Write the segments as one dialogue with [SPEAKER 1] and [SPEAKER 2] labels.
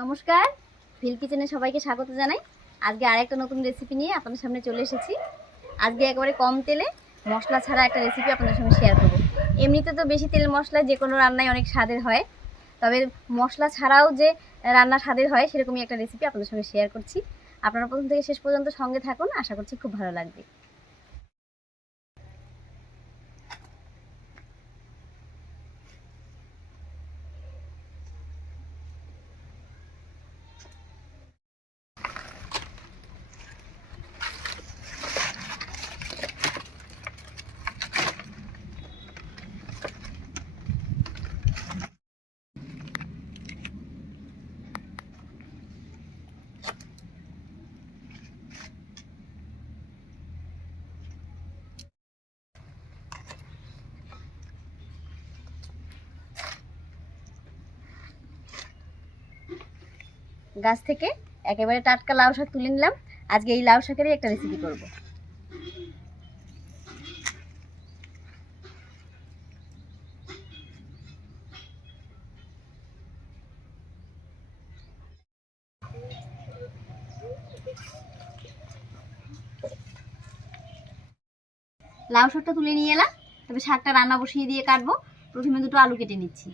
[SPEAKER 1] নমস্কার। ফিল কিচেনে সবাইকে স্বাগত জানাই। আজকে আরেকটা নতুন রেসিপি নিয়ে আপনাদের সামনে চলে এসেছি। আজকে একেবারে কম তেলে মশলা ছাড়া একটা রেসিপি আপনাদের সঙ্গে শেয়ার করব। এমনিতে তো বেশি তেল মশলা যে কোনো রান্নায় অনেক স্বাদের হয়। তবে মশলা ছাড়াও যে রান্না স্বাদের হয়, সেরকমই একটা রেসিপি আপনাদের সঙ্গে শেয়ার করছি। আপনারা প্রথম থেকে শেষ পর্যন্ত সঙ্গে থাকুন। আশা করছি খুব ভালো লাগবে। গাছ থেকে একেবারে টাটকা লাউ শাক তুলে নিলাম। আজকে এই লাউ শাকেরই একটা রেসিপি করব। লাউ শাকটা তুলে নিয়ে এলাম। তবে শাকটা রান্না বসিয়ে দিয়ে কাটবো। প্রথমে দুটো আলু কেটে নিচ্ছি।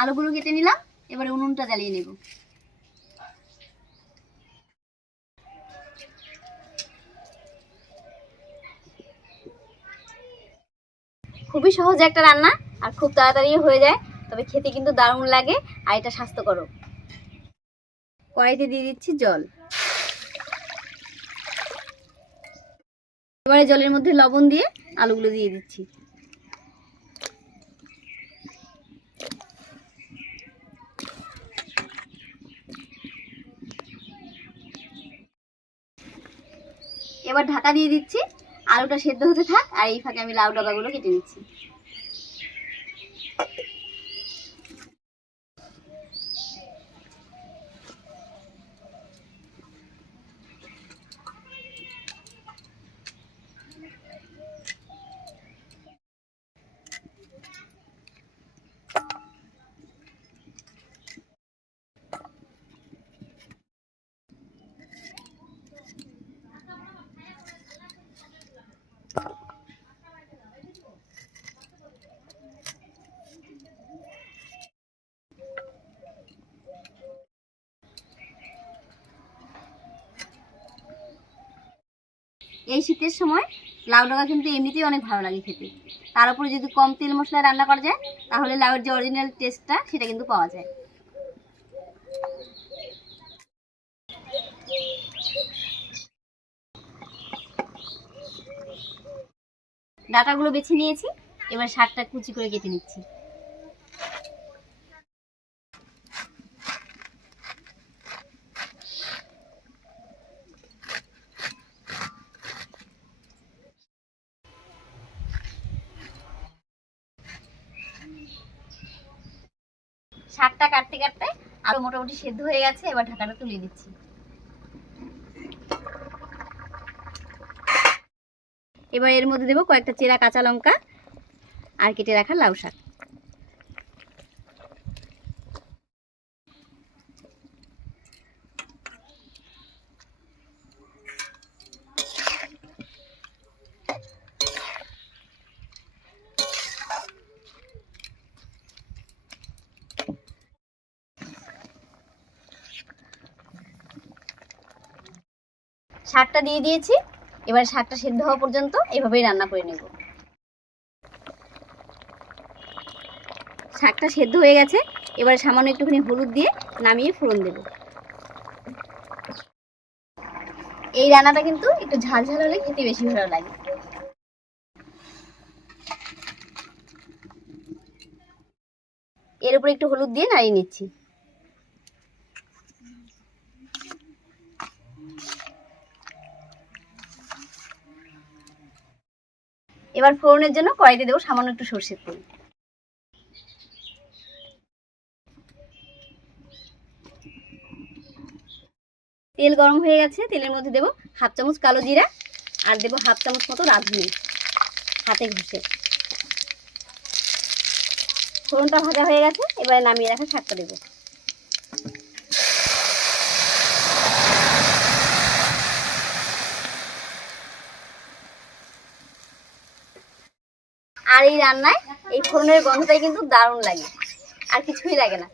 [SPEAKER 1] আলুগুলো কেটে নিলাম, এবারে উনুনটা জ্বালিয়ে নেব। খুবই সহজ একটা রান্না, আর খুব তাড়াতাড়ি হয়ে যায়, তবে খেতে কিন্তু দারুণ লাগে, আর এটা স্বাস্থ্যকর। কড়াইতে দিয়ে দিচ্ছি জল। এবারে জলের মধ্যে লবণ দিয়ে আলুগুলো দিয়ে দিচ্ছি। এবার ঢাকা দিয়ে দিচ্ছি। আলুটা সেদ্ধ হতে থাক, আর এই ফাঁকে আমি লাউ ডগাগুলো কেটে নিচ্ছি। এই শীতের সময় লাউ ডগা কিন্তু এমনিতেই অনেক ভালো লাগে খেতে। তার উপরে যদি কম তেল মশলায় রান্না করা যায়, তাহলে লাউয়ের যে অরিজিনাল টেস্টটা সেটা কিন্তু পাওয়া যায়। ডাটাগুলো বেছে নিয়েছি, এবার শাকটা কুচি করে কেটে নিচ্ছি। শাকটা কাটতে কাটতে আরও মোটামুটি সেদ্ধ হয়ে গেছে, এবার ঢাকাটা তুলে দিচ্ছি। এবার এর মধ্যে দেবো কয়েকটা চেরা কাঁচা লঙ্কা আর কেটে রাখা লাউ শাক। শাকটা দিয়ে দিয়েছি। এবার শাকটা সেদ্ধ হওয়া পর্যন্ত এভাবেই রান্না করে নেব। শাকটা সেদ্ধ হয়ে গেছে। এবার সামান্য একটুখানি হলুদ দিয়ে নামিয়ে ফোড়ন দেব। এই রান্নাটা কিন্তু একটু ঝাল ঝাল হলে খেতে বেশি ভালো লাগে। এর উপরে একটু হলুদ দিয়ে নাড়িয়ে নিচ্ছি। এবার ফোড়নের জন্য কড়াইতে দেবো সামান্য একটু সর্ষের তেল। তেল গরম হয়ে গেছে, তেলের মধ্যে দেবো হাফ চামচ কালো জিরা আর দেবো হাফ চামচ মতো রাঁধুনি হাতে ঘষে। ফোড়নটা ভাজা হয়ে গেছে, এবারে নামিয়ে রাখা শাকটা দেবো। আর এই রান্নায় এই ফোড়নের গন্ধটাই কিন্তু দারুণ লাগে। আর কিছুই লাগে না।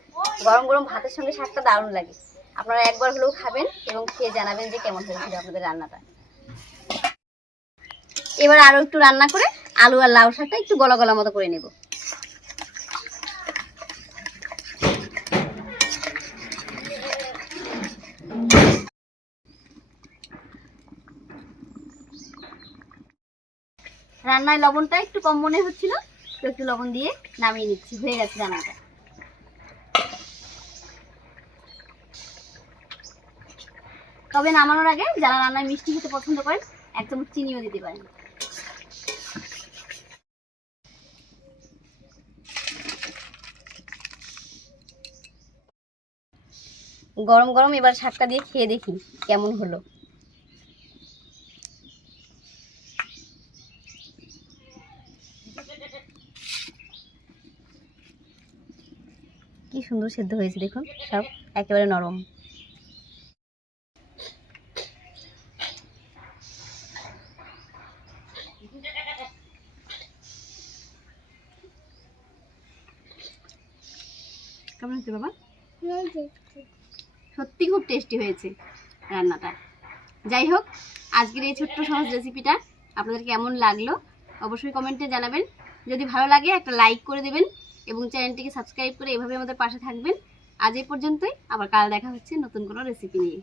[SPEAKER 1] গরম গরম ভাতের সঙ্গে শাকটা দারুণ লাগে। আপনারা একবার হলেও খাবেন এবং খেয়ে জানাবেন যে কেমন হয়েছিল আপনাদের রান্নাটা। এবার আরও একটু রান্না করে আলু আর লাউ শাকটা একটু গলা গলা মতো করে নেব। রান্নায় লবণটা একটু কম মনে হচ্ছিল, তো একটু লবণ দিয়ে নামিয়ে নিচ্ছি। হয়ে গেছে রান্নাটা। তবে নামানোর আগে যারা রান্নায় মিষ্টি খেতে পছন্দ করেন এক চামচ চিনিও দিতে পারেন। গরম গরম এবার শাকটা দিয়ে খেয়ে দেখি কেমন হলো। কি সুন্দর সেদ্ধ হয়েছে দেখুন সব একেবারে নরম। কেমন হয়েছে বাবা? সত্যি খুব টেস্টি হয়েছে রান্নাটা। যাই হোক আজকের এই ছোট্ট সহজ রেসিপিটা আপনাদের কেমন লাগল অবশ্যই কমেন্টে জানাবেন। যদি ভালো লাগে একটা লাইক করে দেবেন। এবং চ্যানেলটিকে সাবস্ক্রাইব করে এভাবে আমাদের পাশে থাকবেন। আজ এই পর্যন্তই। আবার কাল দেখা হচ্ছে নতুন কোনো রেসিপি নিয়ে।